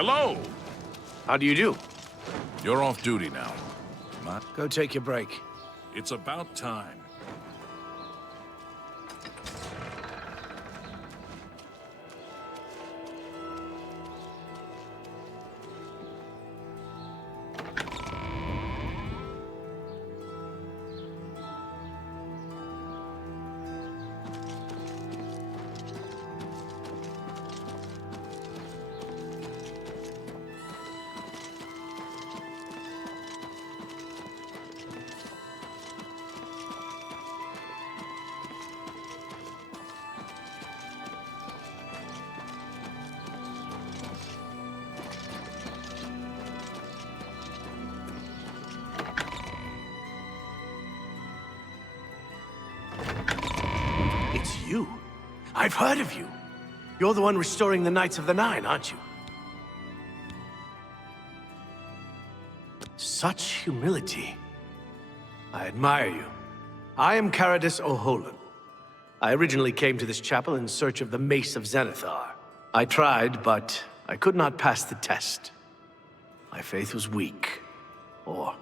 Hello! How do you do? You're off duty now. Go take your break. It's about time. It's you. I've heard of you. You're the one restoring the Knights of the Nine, aren't you? Such humility. I admire you. I am Caradus O'Holan. I originally came to this chapel in search of the Mace of Zenithar. I tried, but I could not pass the test. My faith was weak. Or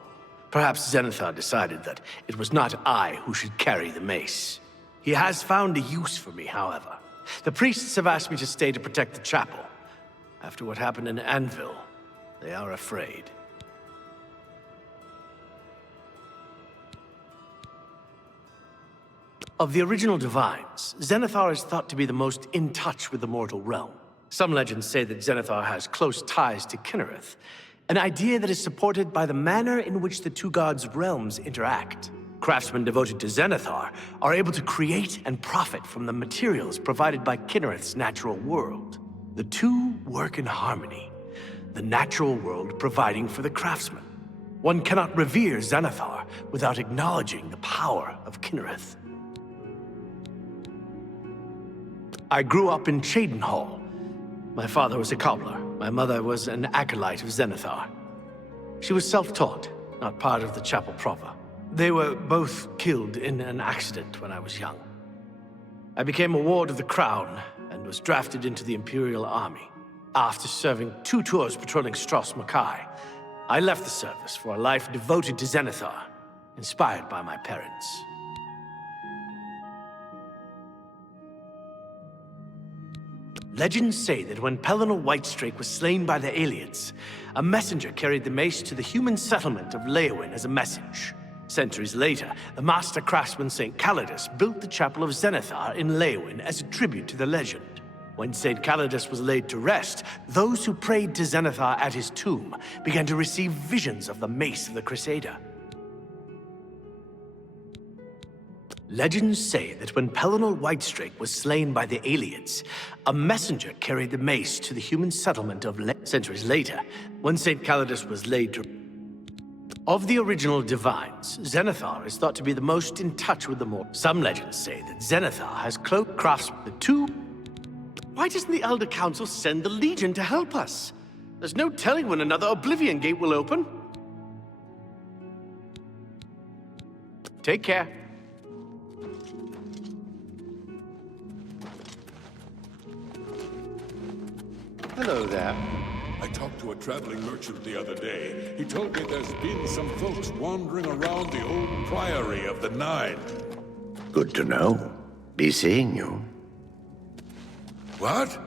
perhaps Zenithar decided that it was not I who should carry the mace. He has found a use for me, however. The priests have asked me to stay to protect the chapel. After what happened in Anvil, they are afraid. Of the original Divines, Zenithar is thought to be the most in touch with the mortal realm. Some legends say that Zenithar has close ties to Kinnereth, an idea that is supported by the manner in which the two gods' realms interact. Craftsmen devoted to Zenithar are able to create and profit from the materials provided by Kinnereth's natural world. The two work in harmony, the natural world providing for the craftsman. One cannot revere Zenithar without acknowledging the power of Kinnereth. I grew up in Cheydinhal. My father was a cobbler. My mother was an acolyte of Zenithar. She was self-taught, not part of the chapel proper. They were both killed in an accident when I was young. I became a ward of the Crown and was drafted into the Imperial Army. After serving 2 tours patrolling Stros Makai, I left the service for a life devoted to Zenithar, inspired by my parents. Legends say that when Pellinal Whitestrake was slain by the aliens, a messenger carried the mace to the human settlement of Leowin as a message. Centuries later, the master craftsman St. Calidus built the Chapel of Zenithar in Leowin as a tribute to the legend. When St. Calidus was laid to rest, those who prayed to Zenithar at his tomb began to receive visions of the mace of the Crusader. Legends say that when Pellinal Whitestrake was slain by the aliens, a messenger carried the mace to the human settlement of centuries later, when St. Calidus was laid to... Of the original Divines, Zenithar is thought to be the most in touch with the mortal. Some legends say that Zenithar has cloaked craftsmen. The two... Why doesn't the Elder Council send the Legion to help us? There's no telling when another Oblivion gate will open. Take care. Hello there. I talked to a traveling merchant the other day. He told me there's been some folks wandering around the old priory of the Nine. Good to know. Be seeing you. What?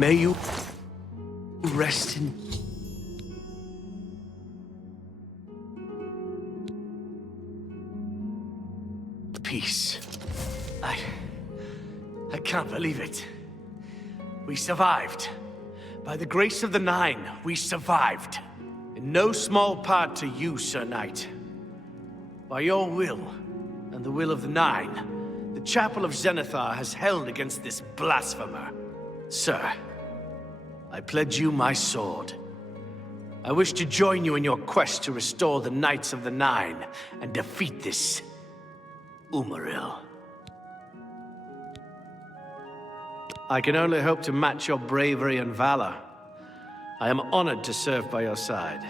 May you rest in peace. I can't believe it. We survived. By the grace of the Nine, we survived. In no small part to you, Sir Knight. By your will, and the will of the Nine, the Chapel of Zenithar has held against this blasphemer. Sir, I pledge you my sword. I wish to join you in your quest to restore the Knights of the Nine and defeat this Umaril. I can only hope to match your bravery and valor. I am honored to serve by your side.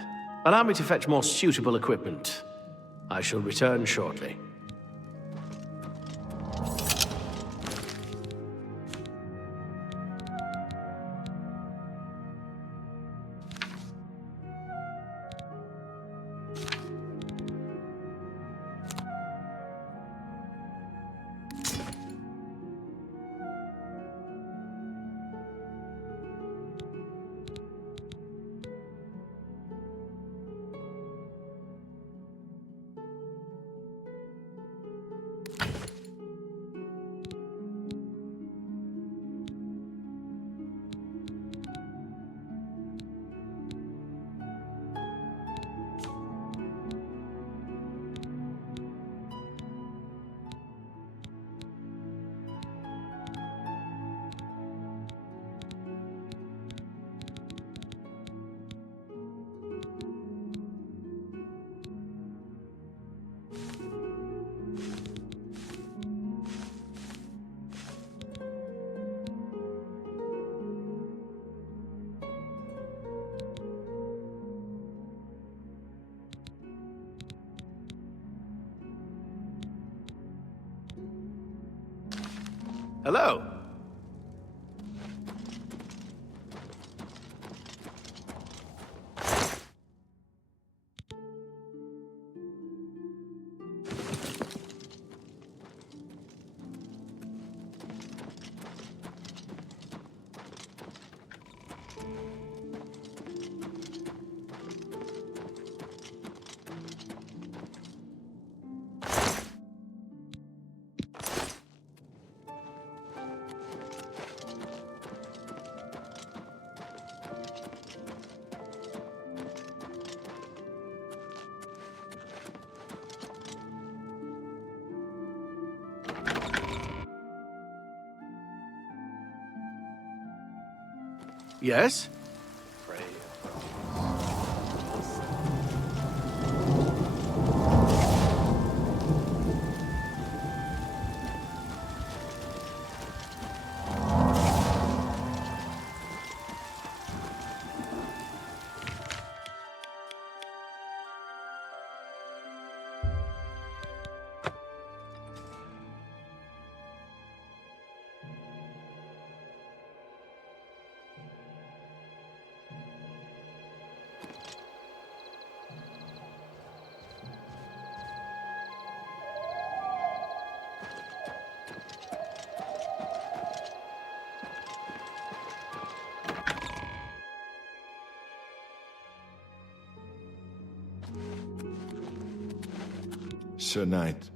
Allow me to fetch more suitable equipment. I shall return shortly. Hello. Yes? Sir Knight,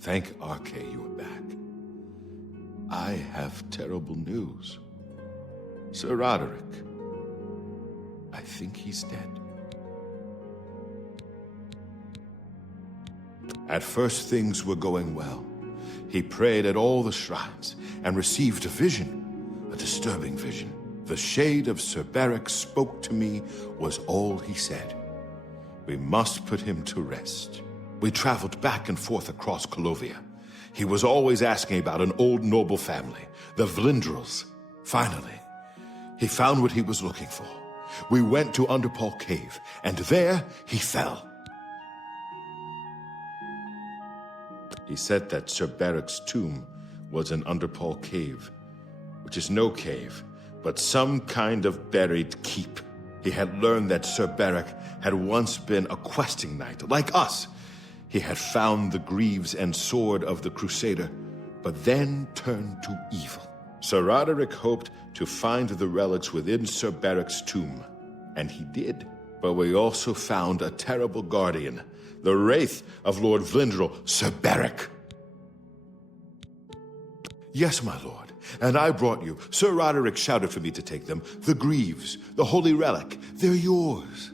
thank Arke you are back. I have terrible news. Sir Roderick, I think he's dead. At first things were going well. He prayed at all the shrines and received a vision, a disturbing vision. The shade of Sir Beric spoke to me was all he said. We must put him to rest. We traveled back and forth across Colovia. He was always asking about an old noble family, the Vlindrels. Finally, he found what he was looking for. We went to Underpaw Cave, and there he fell. He said that Sir Beric's tomb was in Underpaw Cave, which is no cave, but some kind of buried keep. He had learned that Sir Beric had once been a questing knight, like us. He had found the greaves and sword of the Crusader, but then turned to evil. Sir Roderick hoped to find the relics within Sir Beric's tomb, and he did. But we also found a terrible guardian, the wraith of Lord Vlindrel, Sir Beric. Yes, my lord, and I brought you. Sir Roderick shouted for me to take them. The Greaves, the holy relic, they're yours.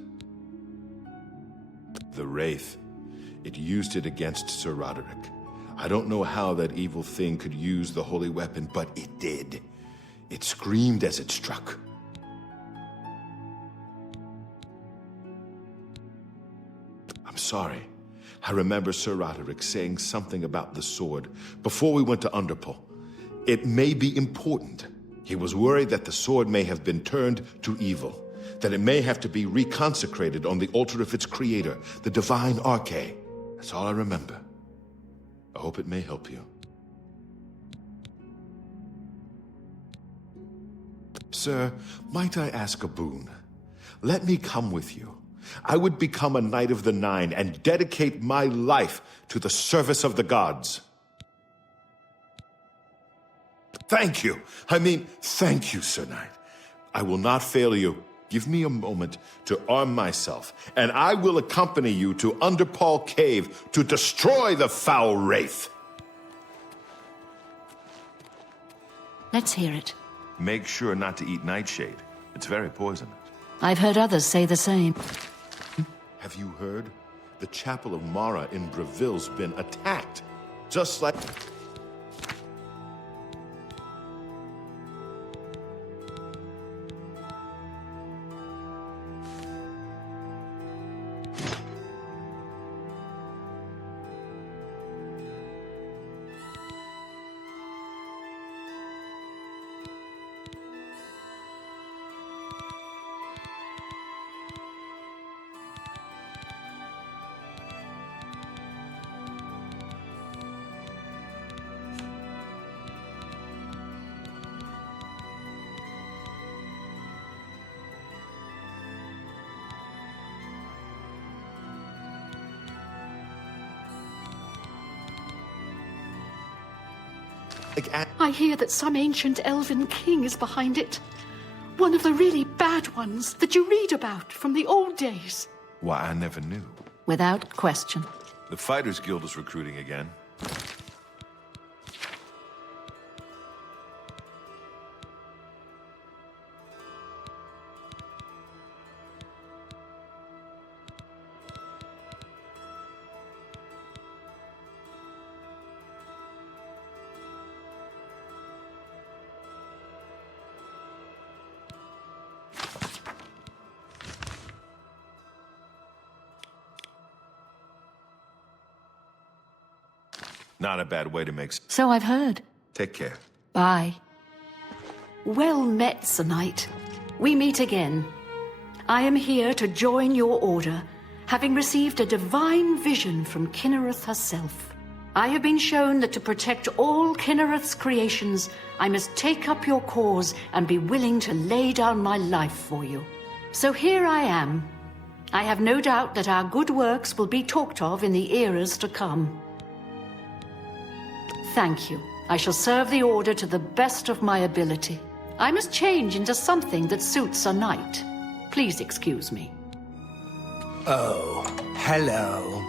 The wraith, it used it against Sir Roderick. I don't know how that evil thing could use the holy weapon, but it did. It screamed as it struck. I'm sorry. I remember Sir Roderick saying something about the sword before we went to Underpull. It may be important. He was worried that the sword may have been turned to evil, that it may have to be reconsecrated on the altar of its creator, the divine Arche. That's all I remember. I hope it may help you. Sir, might I ask a boon? Let me come with you. I would become a Knight of the Nine and dedicate my life to the service of the gods. Thank you. Thank you, Sir Knight. I will not fail you. Give me a moment to arm myself, and I will accompany you to Underpaw Cave to destroy the foul wraith. Let's hear it. Make sure not to eat nightshade. It's very poisonous. I've heard others say the same. Have you heard? The Chapel of Mara in Breville's been attacked. Just like... I hear that some ancient elven king is behind it. One of the really bad ones that you read about from the old days. Why, I never knew. Without question. The Fighters Guild is recruiting again. Not a bad way to make... So I've heard. Take care. Bye. Well met, Sir Knight. We meet again. I am here to join your order, having received a divine vision from Kinnereth herself. I have been shown that to protect all Kinnereth's creations, I must take up your cause and be willing to lay down my life for you. So here I am. I have no doubt that our good works will be talked of in the eras to come. Thank you. I shall serve the Order to the best of my ability. I must change into something that suits a knight. Please excuse me. Oh, hello.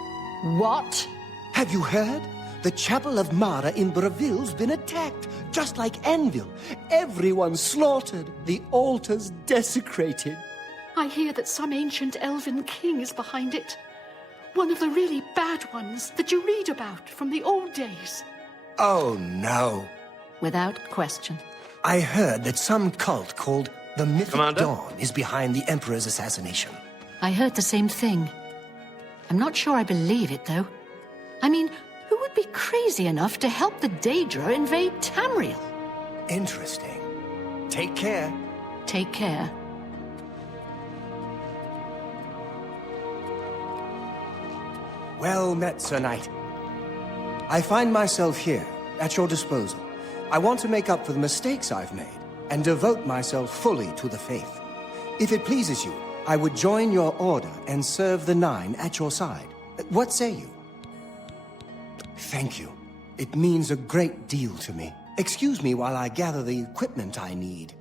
What? Have you heard? The Chapel of Mara in Breville's been attacked, just like Anvil. Everyone slaughtered, the altars desecrated. I hear that some ancient elven king is behind it. One of the really bad ones that you read about from the old days. Oh, no. Without question. I heard that some cult called the Mythic Commander? Dawn is behind the Emperor's assassination. I heard the same thing. I'm not sure I believe it, though. I mean, who would be crazy enough to help the Daedra invade Tamriel? Interesting. Take care. Take care. Well met, Sir Knight. I find myself here, at your disposal. I want to make up for the mistakes I've made, and devote myself fully to the faith. If it pleases you, I would join your order and serve the Nine at your side. What say you? Thank you. It means a great deal to me. Excuse me while I gather the equipment I need.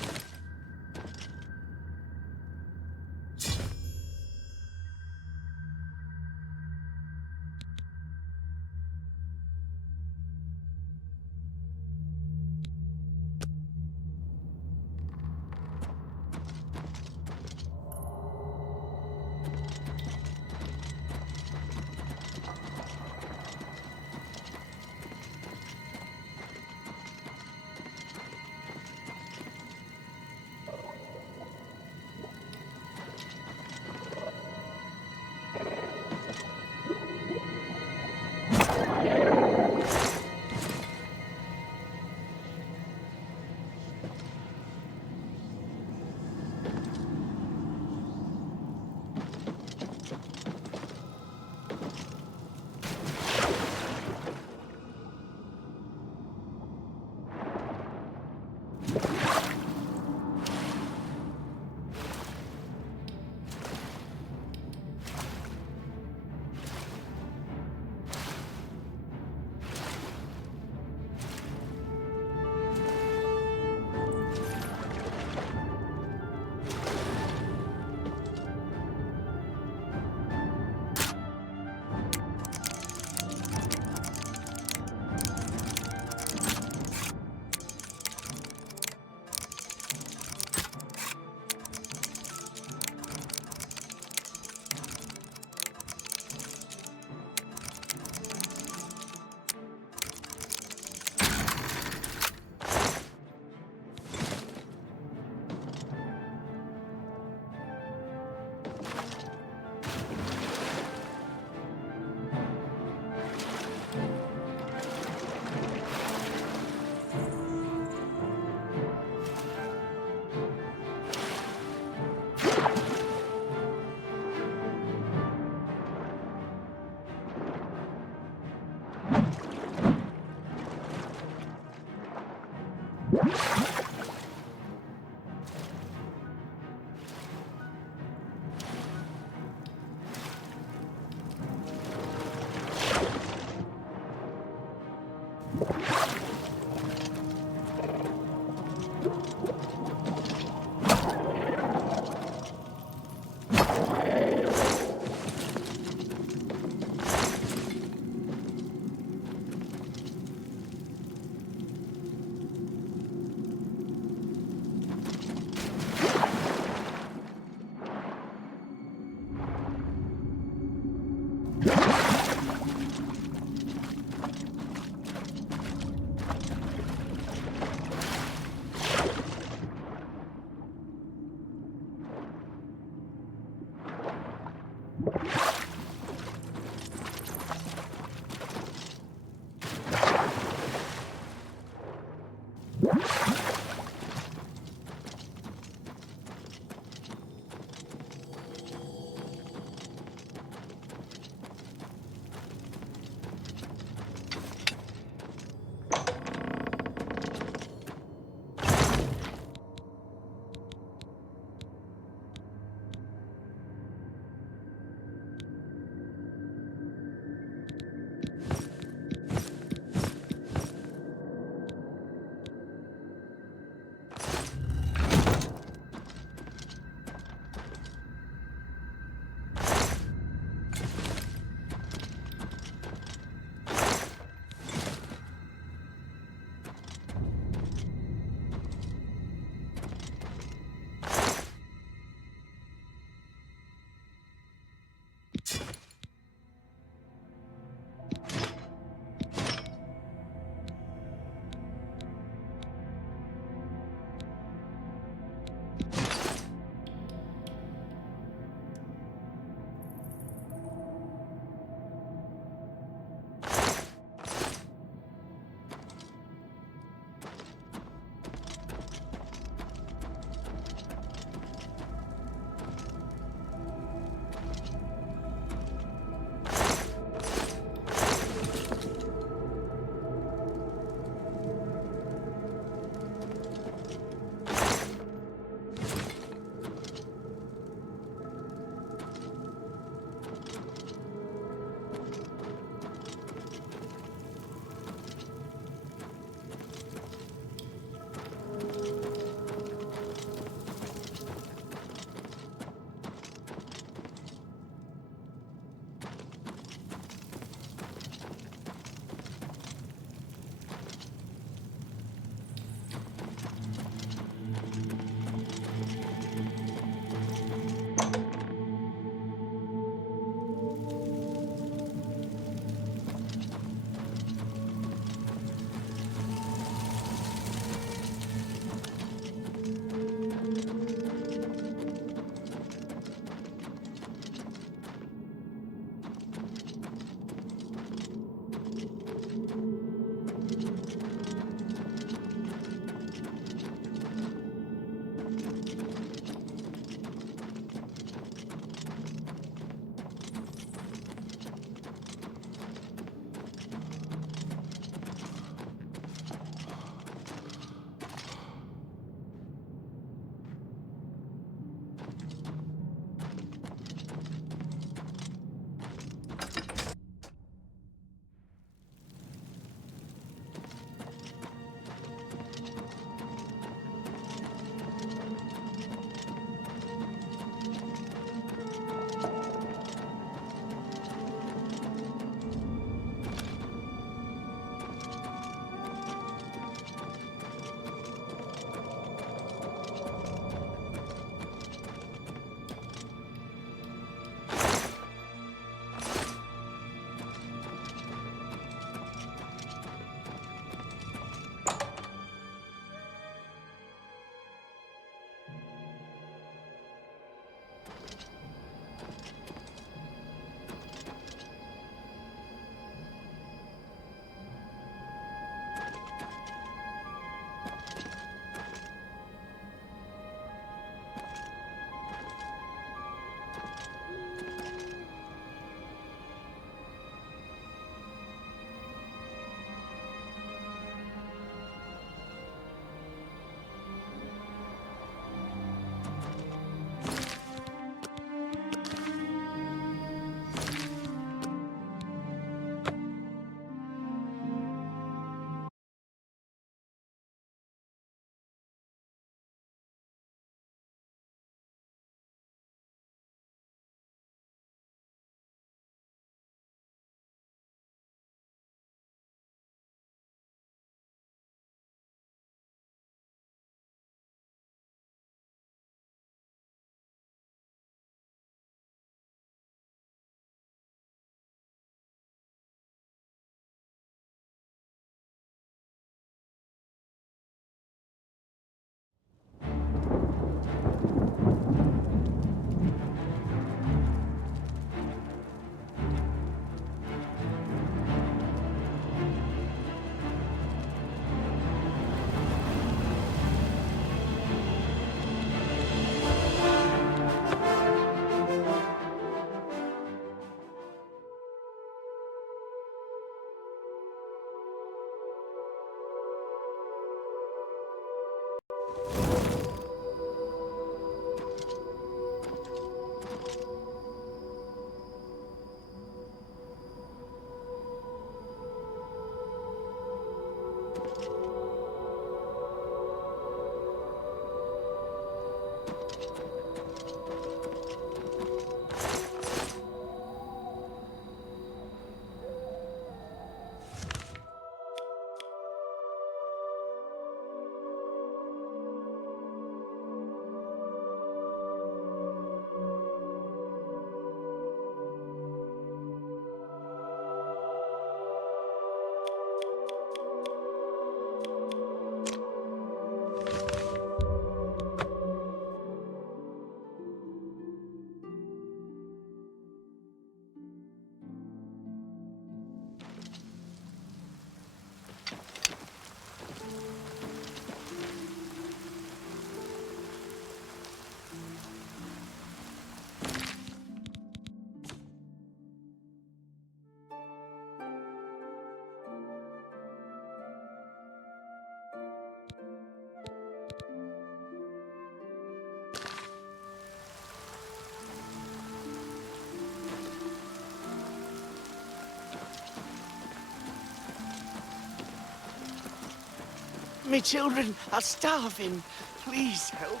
me, children. I'll starve him. Please help.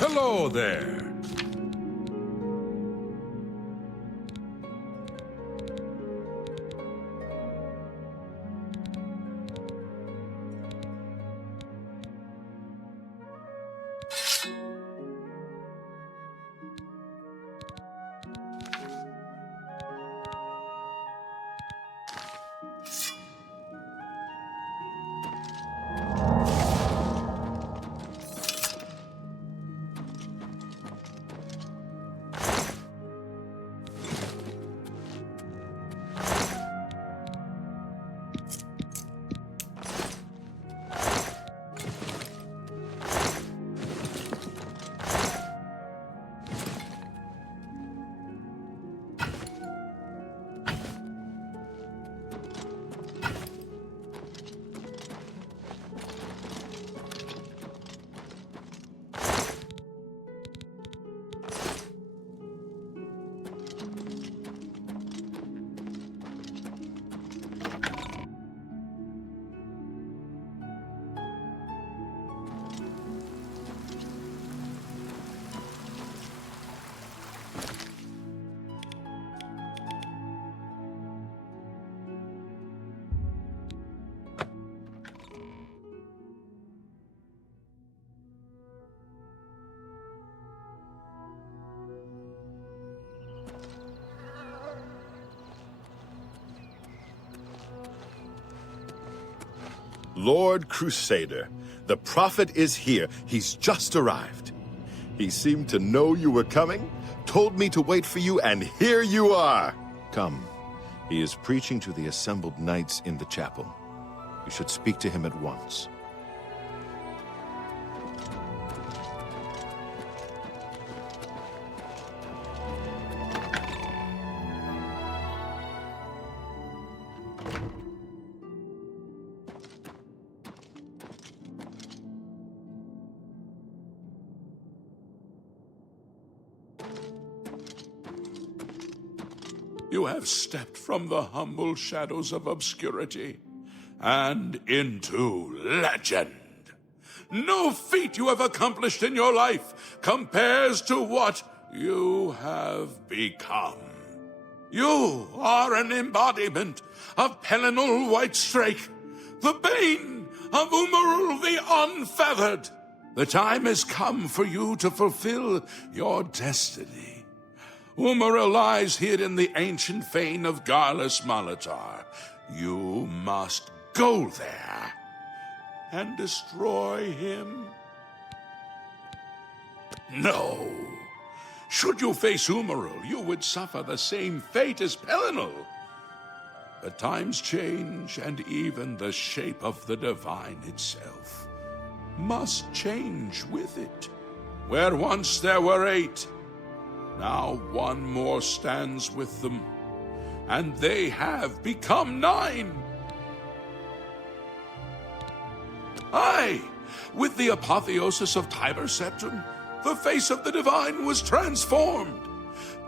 Hello there. Lord Crusader, the prophet is here. He's just arrived. He seemed to know you were coming, told me to wait for you, and here you are. Come. He is preaching to the assembled knights in the chapel. You should speak to him at once. You have stepped from the humble shadows of obscurity and into legend. No feat you have accomplished in your life compares to what you have become. You are an embodiment of Pelinal Whitestrake, the bane of Umarul the Unfeathered. The time has come for you to fulfill your destiny. Umaril lies hid in the ancient fane of Garlus Malatar. You must go there and destroy him. No. Should you face Umaril, you would suffer the same fate as Pelinal. But times change, and even the shape of the divine itself must change with it. Where once there were 8, now one more stands with them, and they have become 9. Aye, with the apotheosis of Tiber Septim, the face of the divine was transformed.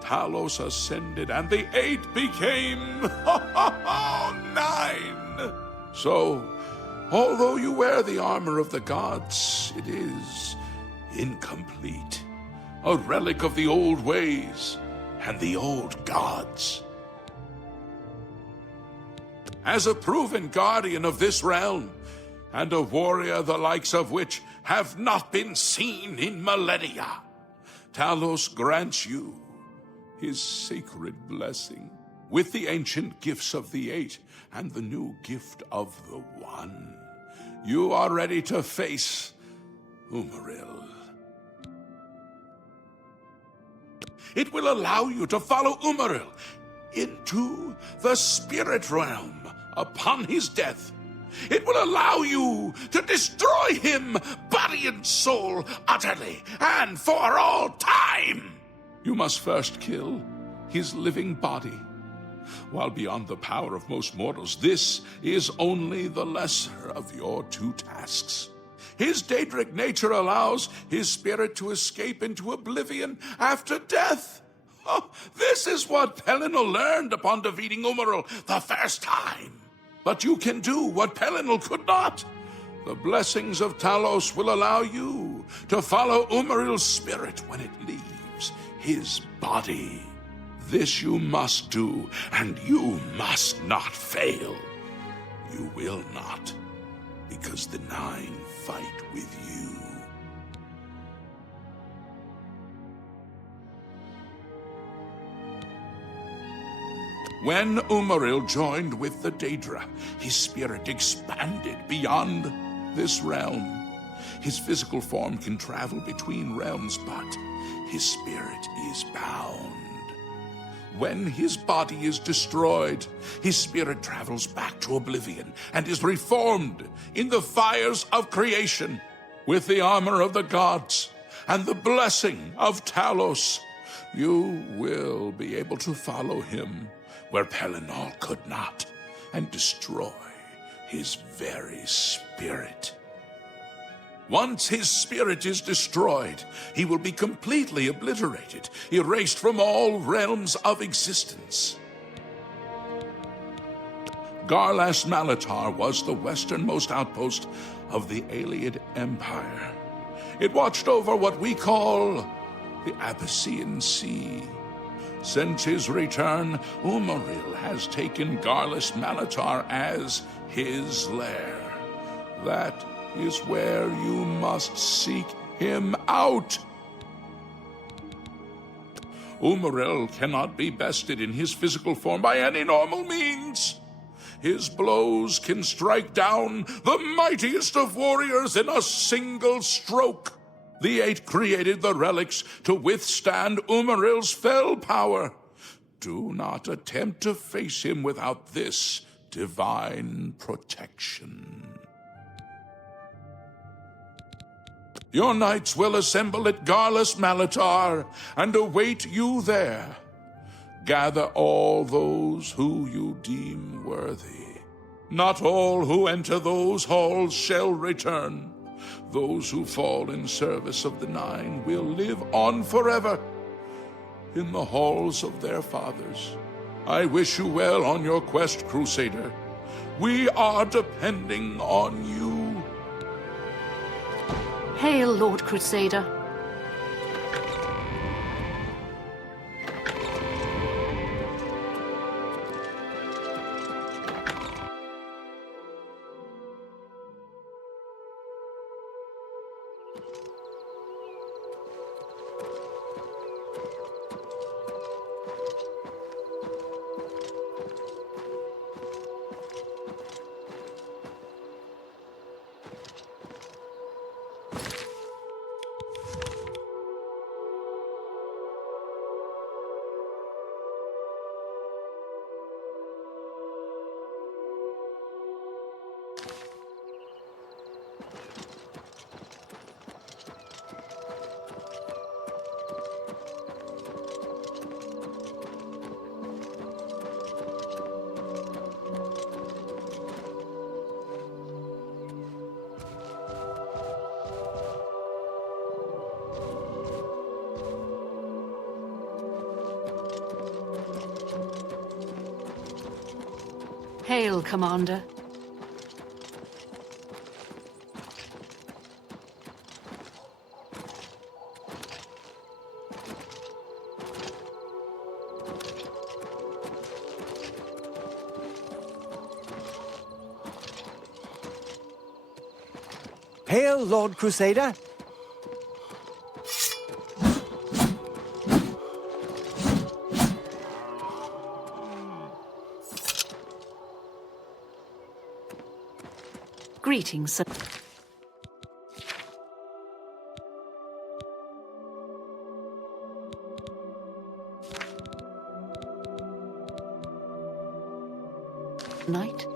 Talos ascended, and the 8 became 9. So, although you wear the armor of the gods, it is incomplete. A relic of the old ways and the old gods. As a proven guardian of this realm, and a warrior the likes of which have not been seen in millennia, Talos grants you his sacred blessing. With the ancient gifts of the Eight and the new gift of the One, you are ready to face Umaril. It will allow you to follow Umaril into the spirit realm upon his death. It will allow you to destroy him, body and soul, utterly and for all time. You must first kill his living body. While beyond the power of most mortals, this is only the lesser of your two tasks. His Daedric nature allows his spirit to escape into oblivion after death. Oh, this is what Pelinal learned upon defeating Umaril the first time. But you can do what Pelinal could not. The blessings of Talos will allow you to follow Umaril's spirit when it leaves his body. This you must do, and you must not fail. You will not, because the Nine fight with you. When Umaril joined with the Daedra, his spirit expanded beyond this realm. His physical form can travel between realms, but his spirit is bound. When his body is destroyed, his spirit travels back to Oblivion and is reformed in the fires of creation with the armor of the gods and the blessing of Talos. You will be able to follow him where Pelinal could not, and destroy his very spirit. Once his spirit is destroyed, he will be completely obliterated, erased from all realms of existence. Garlas Malatar was the westernmost outpost of the Ayleid Empire. It watched over what we call the Abyssinian Sea. Since his return, Umaril has taken Garlas Malatar as his lair. That is where you must seek him out. Umaril cannot be bested in his physical form by any normal means. His blows can strike down the mightiest of warriors in a single stroke. The Eight created the relics to withstand Umaril's fell power. Do not attempt to face him without this divine protection. Your knights will assemble at Garlas Malatar and await you there. Gather all those who you deem worthy. Not all who enter those halls shall return. Those who fall in service of the Nine will live on forever in the halls of their fathers. I wish you well on your quest, Crusader. We are depending on you. Hail, Lord Crusader. Hail, Commander. Hail, Lord Crusader. Greetings, sir. Knight.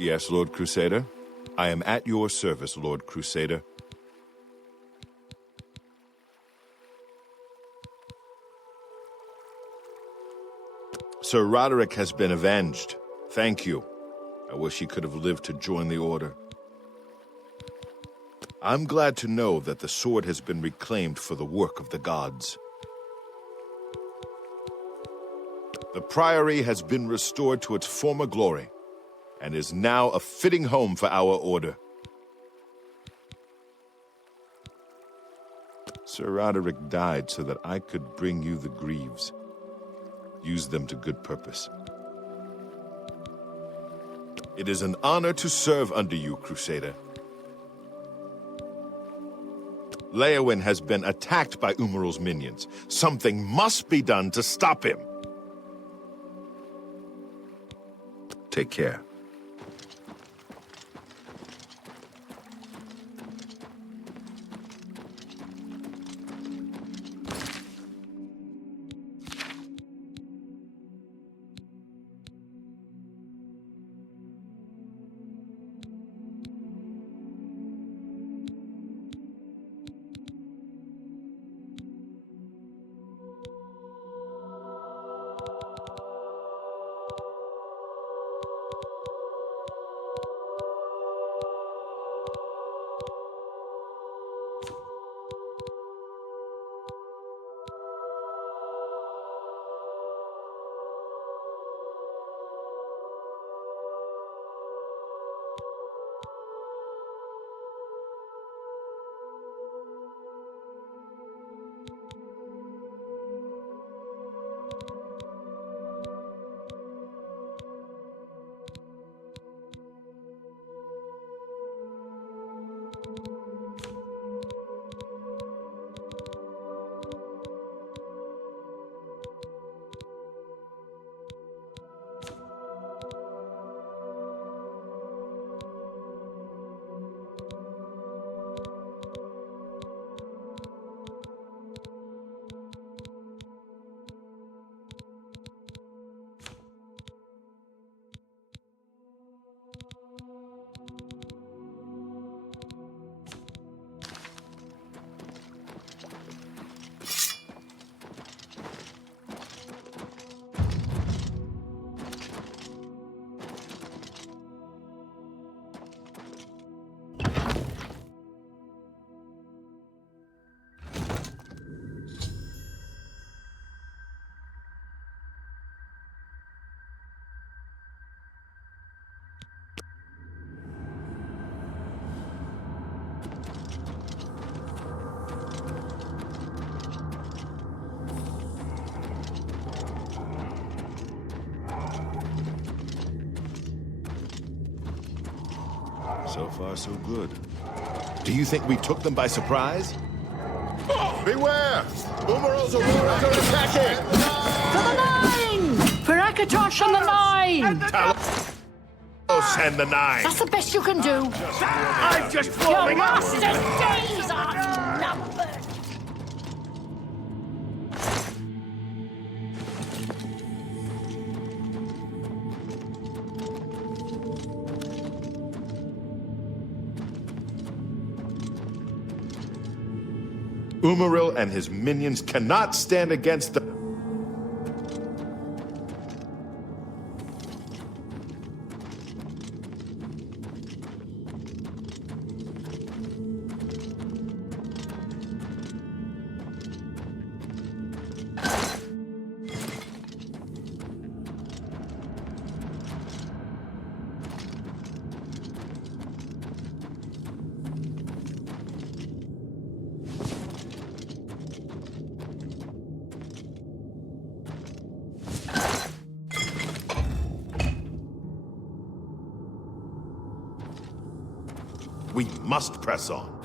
Yes, Lord Crusader. I am at your service, Lord Crusader. Sir Roderick has been avenged. Thank you. I wish he could have lived to join the Order. I'm glad to know that the sword has been reclaimed for the work of the gods. The Priory has been restored to its former glory, and is now a fitting home for our Order. Sir Roderick died so that I could bring you the Greaves. Use them to good purpose. It is an honor to serve under you, Crusader. Leowin has been attacked by Umarul's minions. Something must be done to stop him. Take care. So far, so good. Do you think we took them by surprise? Beware! Umarul's Auroras are attacking! For the nine! For Akatosh on the nine! Send the 9! That's the best you can do. I'm just Your warming up! master's days are numbered. Umaril and his minions cannot stand against the... We must press on.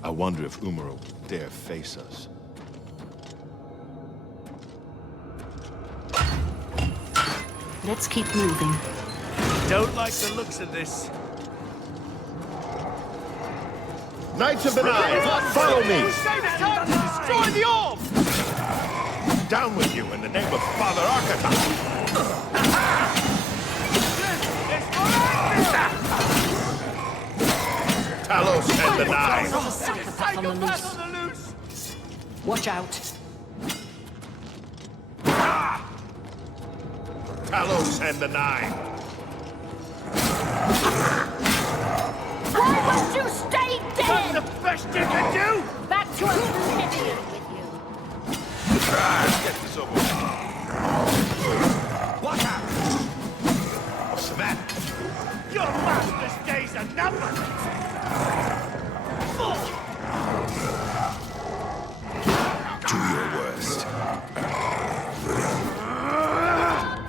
I wonder if Umaro will dare face us. Let's keep moving. Don't like the looks of this. Knights of the Nine, follow me! Destroy the orb! Down with you in the name of Father Archetype! Talos and the Nine! Psychopath on the loose. Watch out. Talos and the Nine! Why must you stay dead? The best you can do! Back to Oblivion with you. Get this over with. Watch out! What's that? Your master's days are numbered! Do your worst.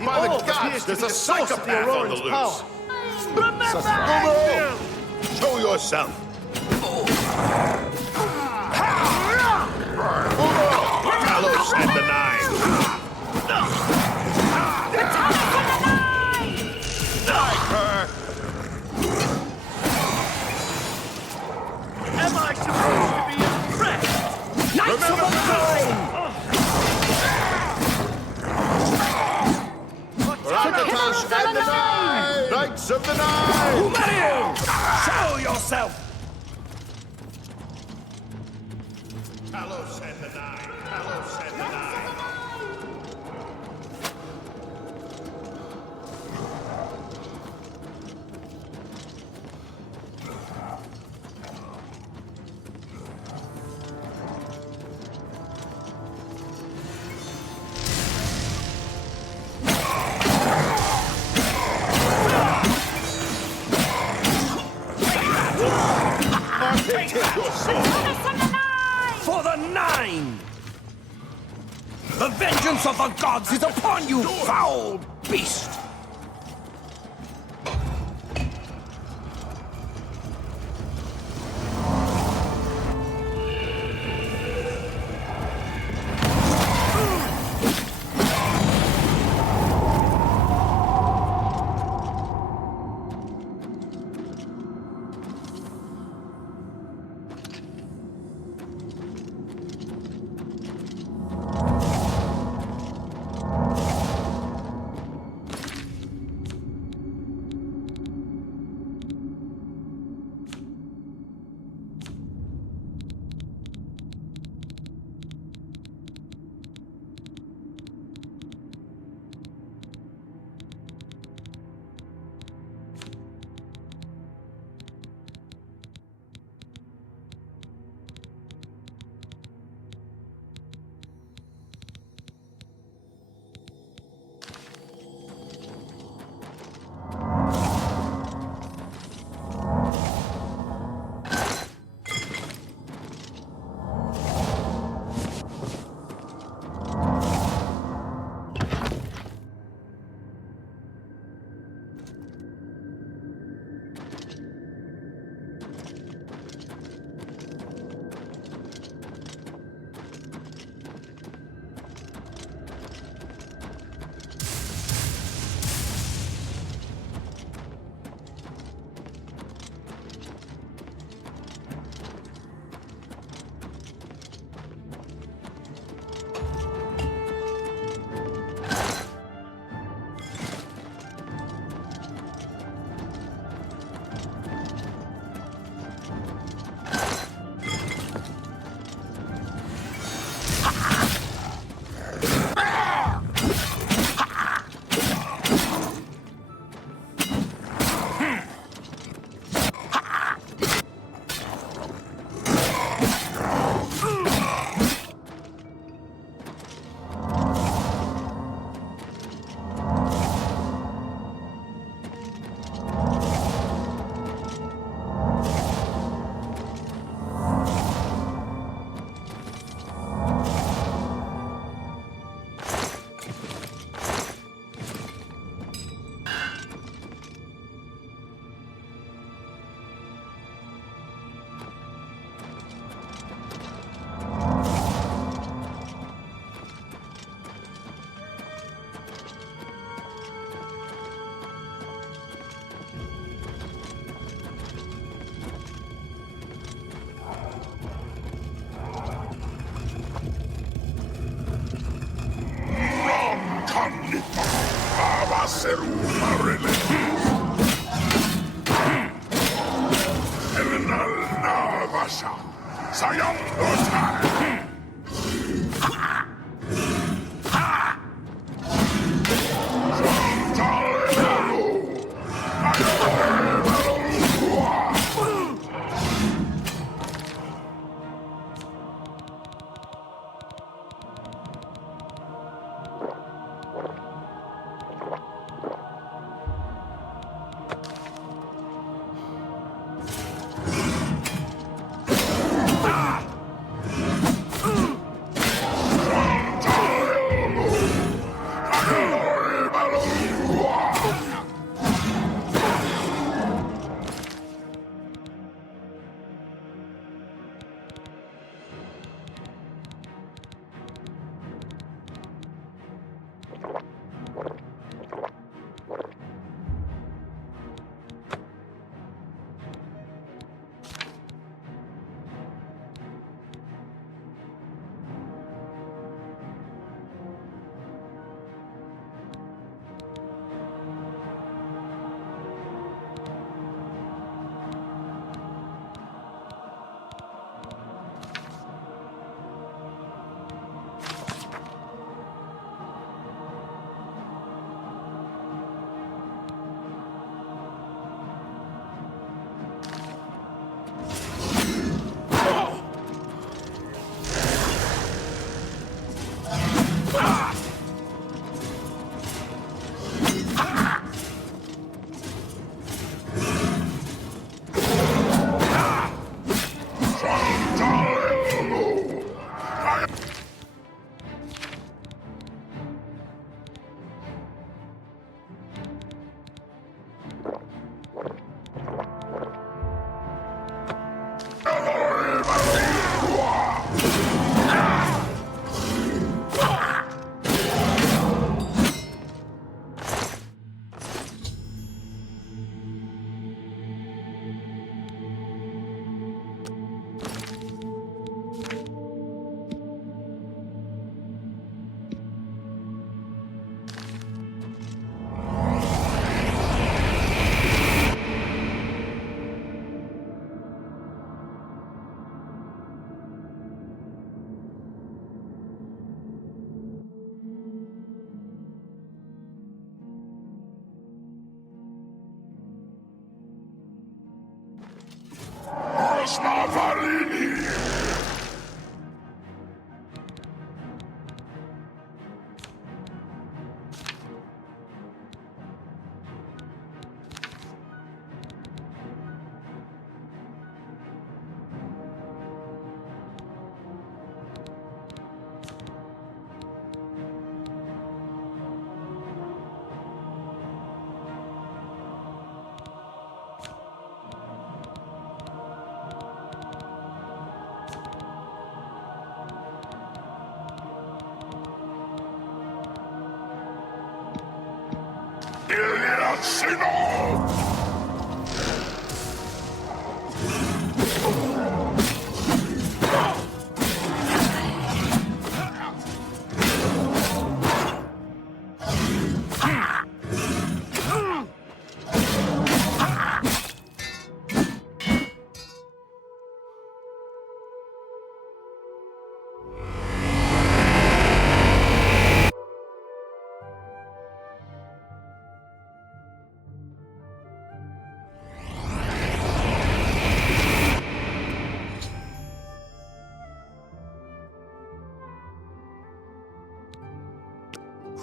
By the gods, there's a psychopath on the loose! Remember! Show yourself! Talos and the Nine! Am I supposed to be impressed? Knights of the Nine! Rakatosh and the Nine! Knights of the Nine! Show yourself! Talos and the Nine! Talos and the Nine! Take your sword! For the Nine! The vengeance of the gods is upon you, foul beast!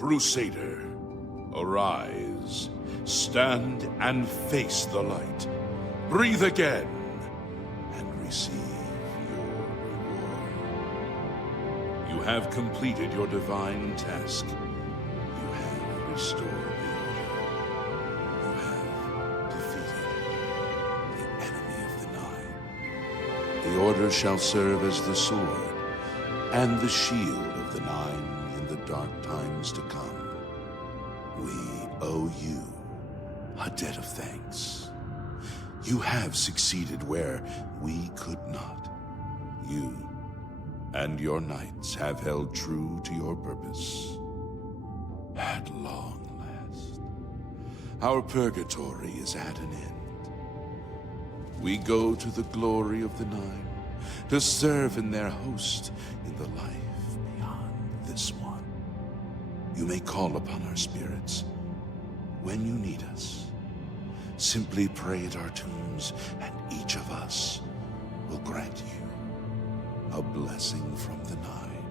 Crusader, arise. Stand and face the light. Breathe again and receive your reward. You have completed your divine task. You have restored the order. You have defeated the enemy of the Nine. The order shall serve as the sword and the shield of the Nine in the dark times to come. We owe you a debt of thanks. You have succeeded where we could not. You and your knights have held true to your purpose. At long last. our purgatory is at an end. We go to the glory of the Nine to serve in their host in the life beyond this one. You may call upon our spirits when you need us. Simply pray at our tombs, and each of us will grant you a blessing from the Nine.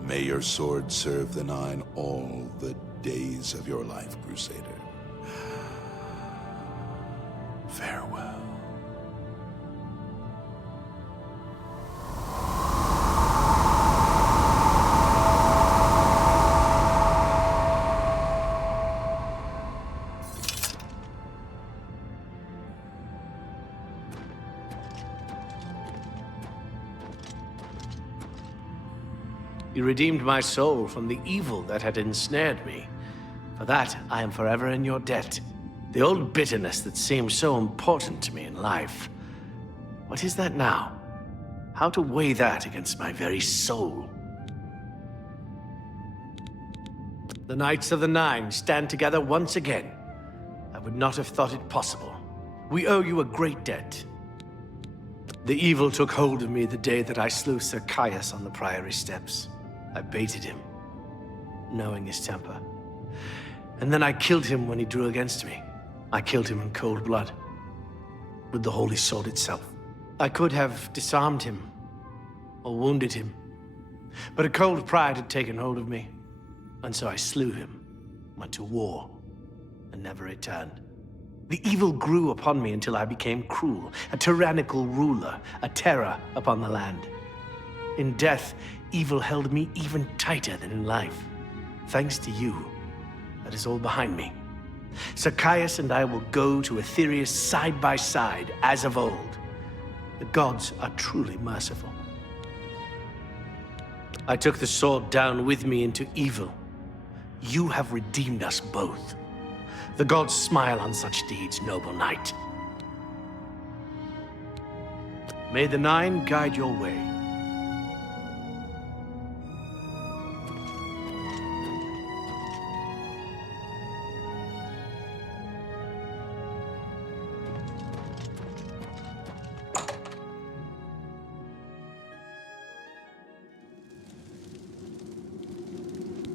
May your sword serve the Nine all the days of your life, Crusader. Farewell. You redeemed my soul from the evil that had ensnared me. For that, I am forever in your debt. The old bitterness that seemed so important to me in life. What is that now? How to weigh that against my very soul? The Knights of the Nine stand together once again. I would not have thought it possible. We owe you a great debt. The evil took hold of me the day that I slew Sir Caius on the Priory steps. I baited him, knowing his temper. And then I killed him when he drew against me. I killed him in cold blood, with the Holy Sword itself. I could have disarmed him, or wounded him, but a cold pride had taken hold of me, and so I slew him, went to war, and never returned. The evil grew upon me until I became cruel, a tyrannical ruler, a terror upon the land. In death, evil held me even tighter than in life. Thanks to you, that is all behind me. Sir Caius and I will go to Aetherius side by side, as of old. The gods are truly merciful. I took the sword down with me into evil. You have redeemed us both. The gods smile on such deeds, noble knight. May the Nine guide your way.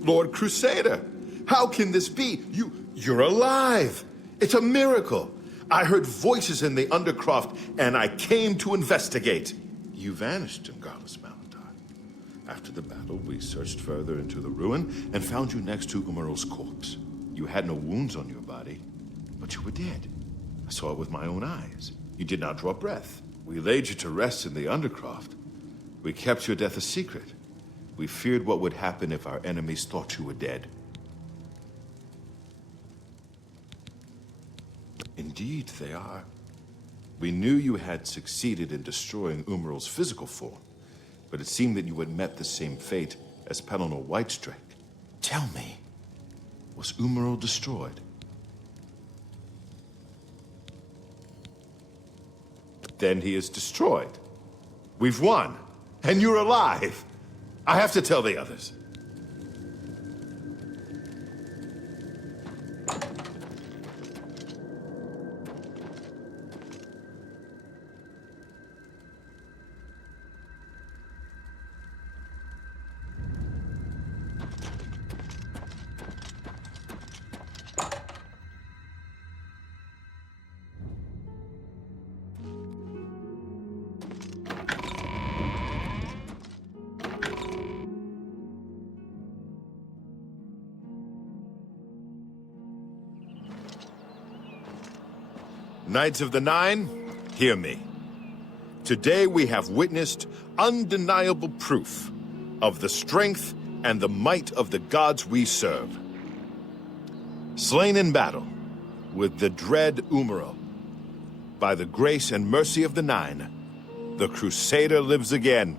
Lord Crusader, how can this be? You're alive! It's a miracle! I heard voices in the Undercroft, and I came to investigate. You vanished, Garlus Malendar. After the battle, we searched further into the ruin and found you next to Umaral's corpse. You had no wounds on your body, but you were dead. I saw it with my own eyes. You did not draw breath. We laid you to rest in the Undercroft. We kept your death a secret. We feared what would happen if our enemies thought you were dead. Indeed, they are. We knew you had succeeded in destroying Umaral's physical form, but it seemed that you had met the same fate as Pelennor Whitestrake. Tell me, was Umaral destroyed? Then he is destroyed. We've won, and you're alive! I have to tell the others. Knights of the Nine, hear me. Today we have witnessed undeniable proof of the strength and the might of the gods we serve. Slain in battle with the dread Umaral, by the grace and mercy of the Nine, the Crusader lives again.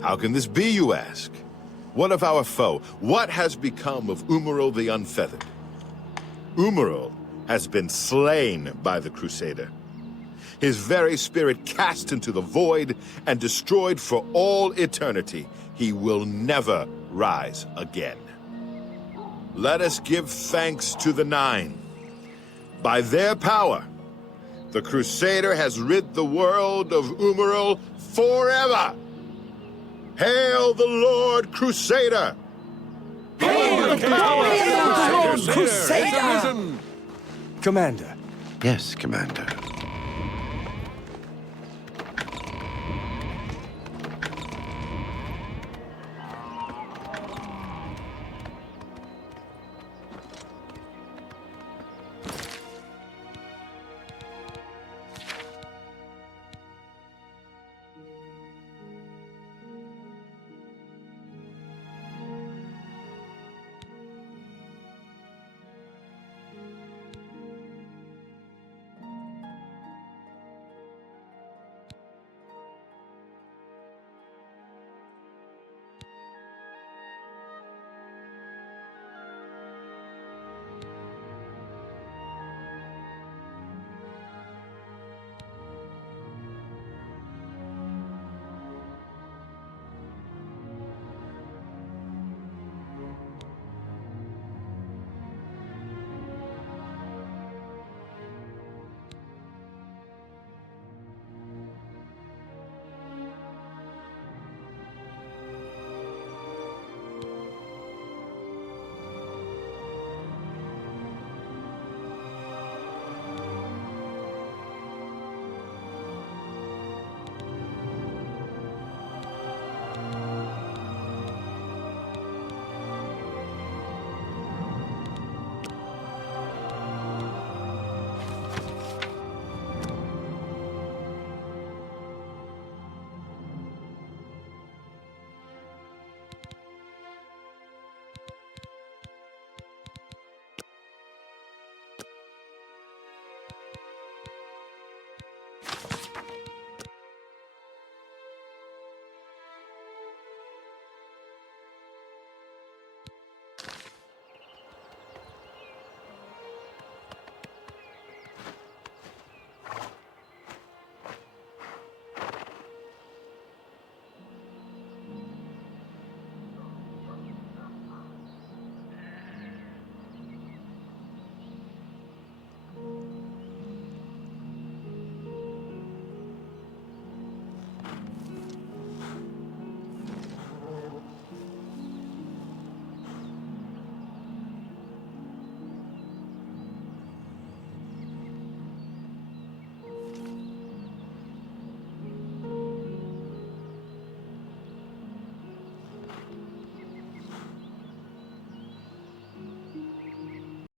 How can this be, you ask? What of our foe? What has become of Umaral the Unfeathered? Umaral has been slain by the Crusader. His very spirit cast into the void and destroyed for all eternity. He will never rise again. Let us give thanks to the Nine. By their power, the Crusader has rid the world of Umaril forever. Hail the Lord Crusader! Commander. Yes, Commander.